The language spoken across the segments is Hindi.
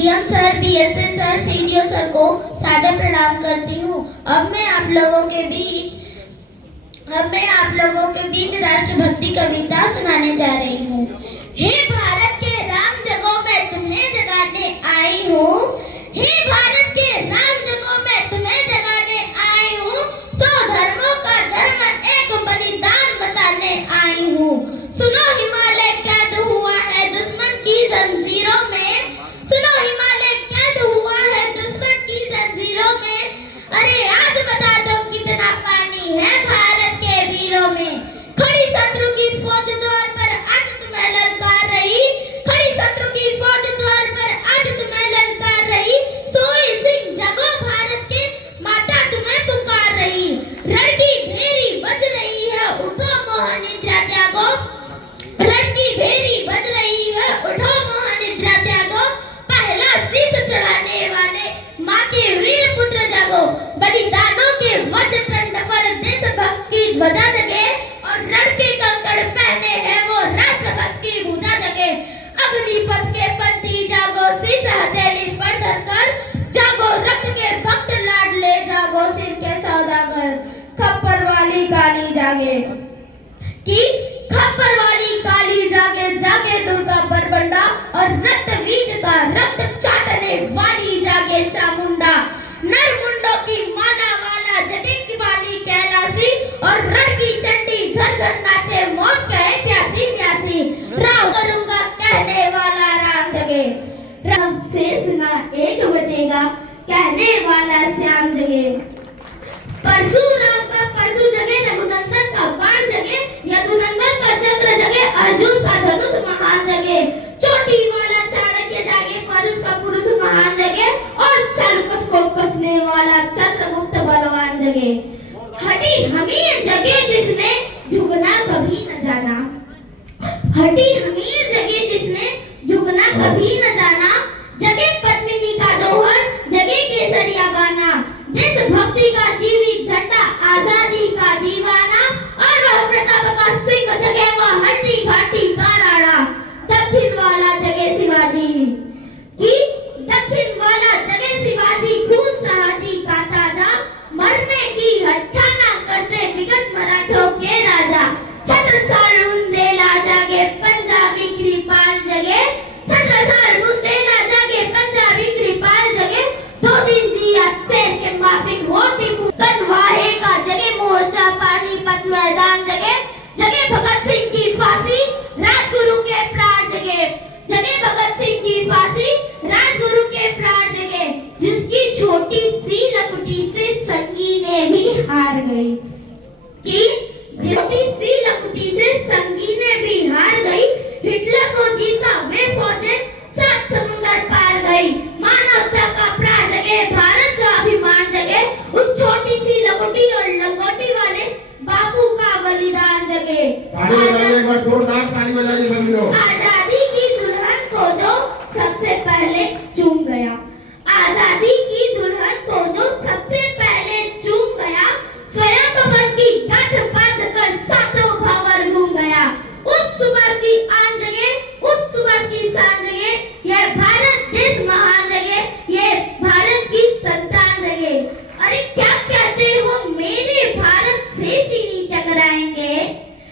DM sir, BSA sir, CDO sir को सादर प्रणाम करती हूँ। अब मैं आप लोगों के बीच राष्ट्रभक्ति कविता सुनाने जा रही हूँ। हे भारत के राम जगो मैं तुम्हें जगाने आई हूँ। हे भारत के राम जगो मैं तुम्हें जगाने आई हूँ। 100 धर्मों का धर्म एक बलिदान बताने आई हूँ। सुनो हिमालय कैद हुआ है दुश्मन की जंजीरों में। सुनो हिमालय कैद हुआ है दुश्मन की जंजीरों में। अरे आज बता दो कितना पानी है भारत के वीरों में। खड़ी शत्रु की फौज द्वार पर आज तुम्हें ललकार रही। खड़ी शत्रु की फौज द्वार पर आज तुम्हें ललकार रही। सोई सिंह जगो भारत के माता तुम्हें पुकार रही। रण की भेरी बज रही है उठो मोहनिद्रा त्यागो। रण की भेरी बज रही है उठो मोहनिद्रा त्यागो। पहला शीश चढ़ाने वाले माँ के वीर पुत्र जागो। बलिदानों के वज्रदंड पर देशभक्त की ध्वजा जगे और रण के कंकड़ पहने हैं वो राष्ट्रभक्त की भुजा जगे। अग्निपथ के पंथी जागो शीश हथेली पर धरकर। जागो रक्त के भक्त लाडले जागो सिर के सौदागर। खप्पर वाली काली जागे कि खप्पर वाली काली जागे। जागे दुर्गा बरबंडा और रक्त बीज का रक्त चाटने वाली जागे चामुंडा। नरमुंडों की माला वाला जगे की वाली कैलासी और रण की चंडी घर घर नाचे मौत कहे प्यासी प्यासी। राम करूंगा कहने वाला राम जगे। राम शेष ना एक बचेगा कहने वाला श्याम जगे। परशुराम का परशु जगे रघुनंदन का बाण जगे। यदुनंदन का चक्र जगे अर्जुन का धनुष महान जगे। चोटी वाला चाणक्य जागे परुष का पुरुष महान जगे और सलकस को कसने वाला चंद्रगुप्त बलवान जगे। हटी हमीर जगे जिसने झुकना कभी न जाना। हटी हमीर जगे जिसने झुकना कभी न जाना। जगे पद्मिनी का जौहर जगे केसरिया बाना। देशभक्ति का जीवित झंडा आजादी का दीवाना और वह प्रताप का सिंह जगे वह हल्दी घाटी का राणा। दक्षिण वाला जगे शिवाजी कि दक्षिण वाला जगे शिवाजी खून सहाजी का ताजा। मरने की हट्टा ना करते विगत मराठों के राजा। छत्रसाल बुंदेला जागे पंजाबी कृपाल जगे। छत्रसाल बुंदेला जागे पंजाबी कृपाल जगे। 2 दिन जिया शेर के माफिक हो टीपू कनवाहे का जगे मोर्चा पानीपत मैदान जगे। जगे भगत सिंह की फांसी राजगुरु के प्राण जगे। जगे भगत सिंह की फांसी राजगुरु के प्राण जगे। जिसकी छोटी सी लकुटी से संगी ने भी हार गई कि छोटी सी लकुटी से संगी ने भी हार गई। हिटलर को जीता वे फौजें 7 समुंदर पार गई। मानवता का प्राण जगे भारत का अभिमान जगे। उस छोटी सी लकोटी और लंगोटी वाले बापू का बलिदान जगे। आजादी की दुल्हन को जो सबसे पहले चूम गया। आजादी की दुल्हन को जो सबसे पहले चूम गया। स्वयं कफन की गांठ बांध कर सातों भंवर घूम गया। उस सुबह की आन जगे उस सुबह की शान जगे। यह भारत देश महान जगे ये भारत की संतान जगे। अरे क्या कहते हो मेरे भारत से चीनी टकराएंगे।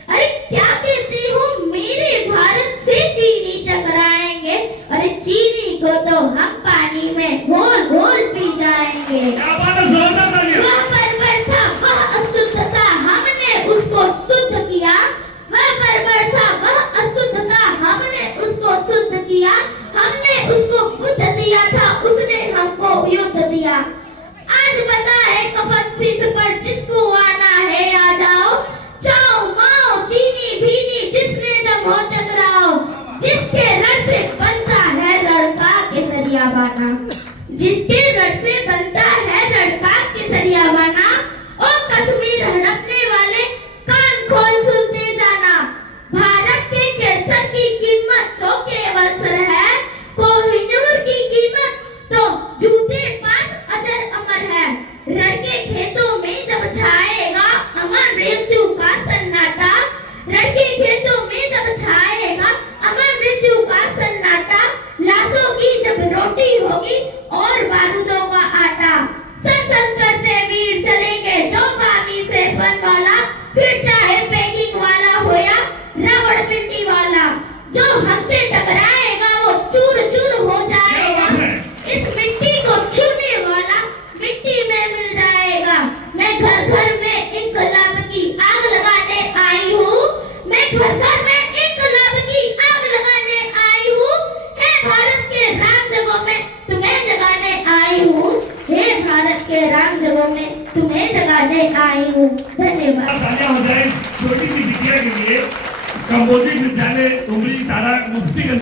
अरे क्या कहते हो मेरे भारत से चीनी टकराएंगे। अरे चीनी को तो हम पानी में घोल घोल पी जाएंगे। वह बर्बर था वह अशुद्ध था हमने उसको शुद्ध किया। वह बर्बर था वह अशुद्ध था हमने उसको शुद्ध किया। हमने उसको बुद्ध दिया था उसने हमको युद्ध दिया। आज बता है कफन शीश पर जिसको आना है आ जाओ। चाओ माओ चीनी भीनी जिसमें दम हो टकराओ। जिसके रण से बनता है रण का केसरिया बाना। जिसके रण से बनता है रण का केसरिया बाना। ओ कश्मीर हड़पने वाले कान खोल सुनते जाना। भारत के केसर की कीमत तो केवल सर है। कोहिनूर की कीमत तो जूते 5 अजर अमर है। रण के खेतों में जब छाएगा अमर मृत्यु का सन्नाटा। रण के खेतों में जब छाएगा अमर मृत्यु का सन्नाटा। लाशों की जब रोटी के राम जगों में तुम्हें जगाने आई हूँ। धन्यवाद। तालियां हो जाए छोटी सी बिटिया के लिए। कंबोजिट विद्यालय उमरी तारा मुफ्ती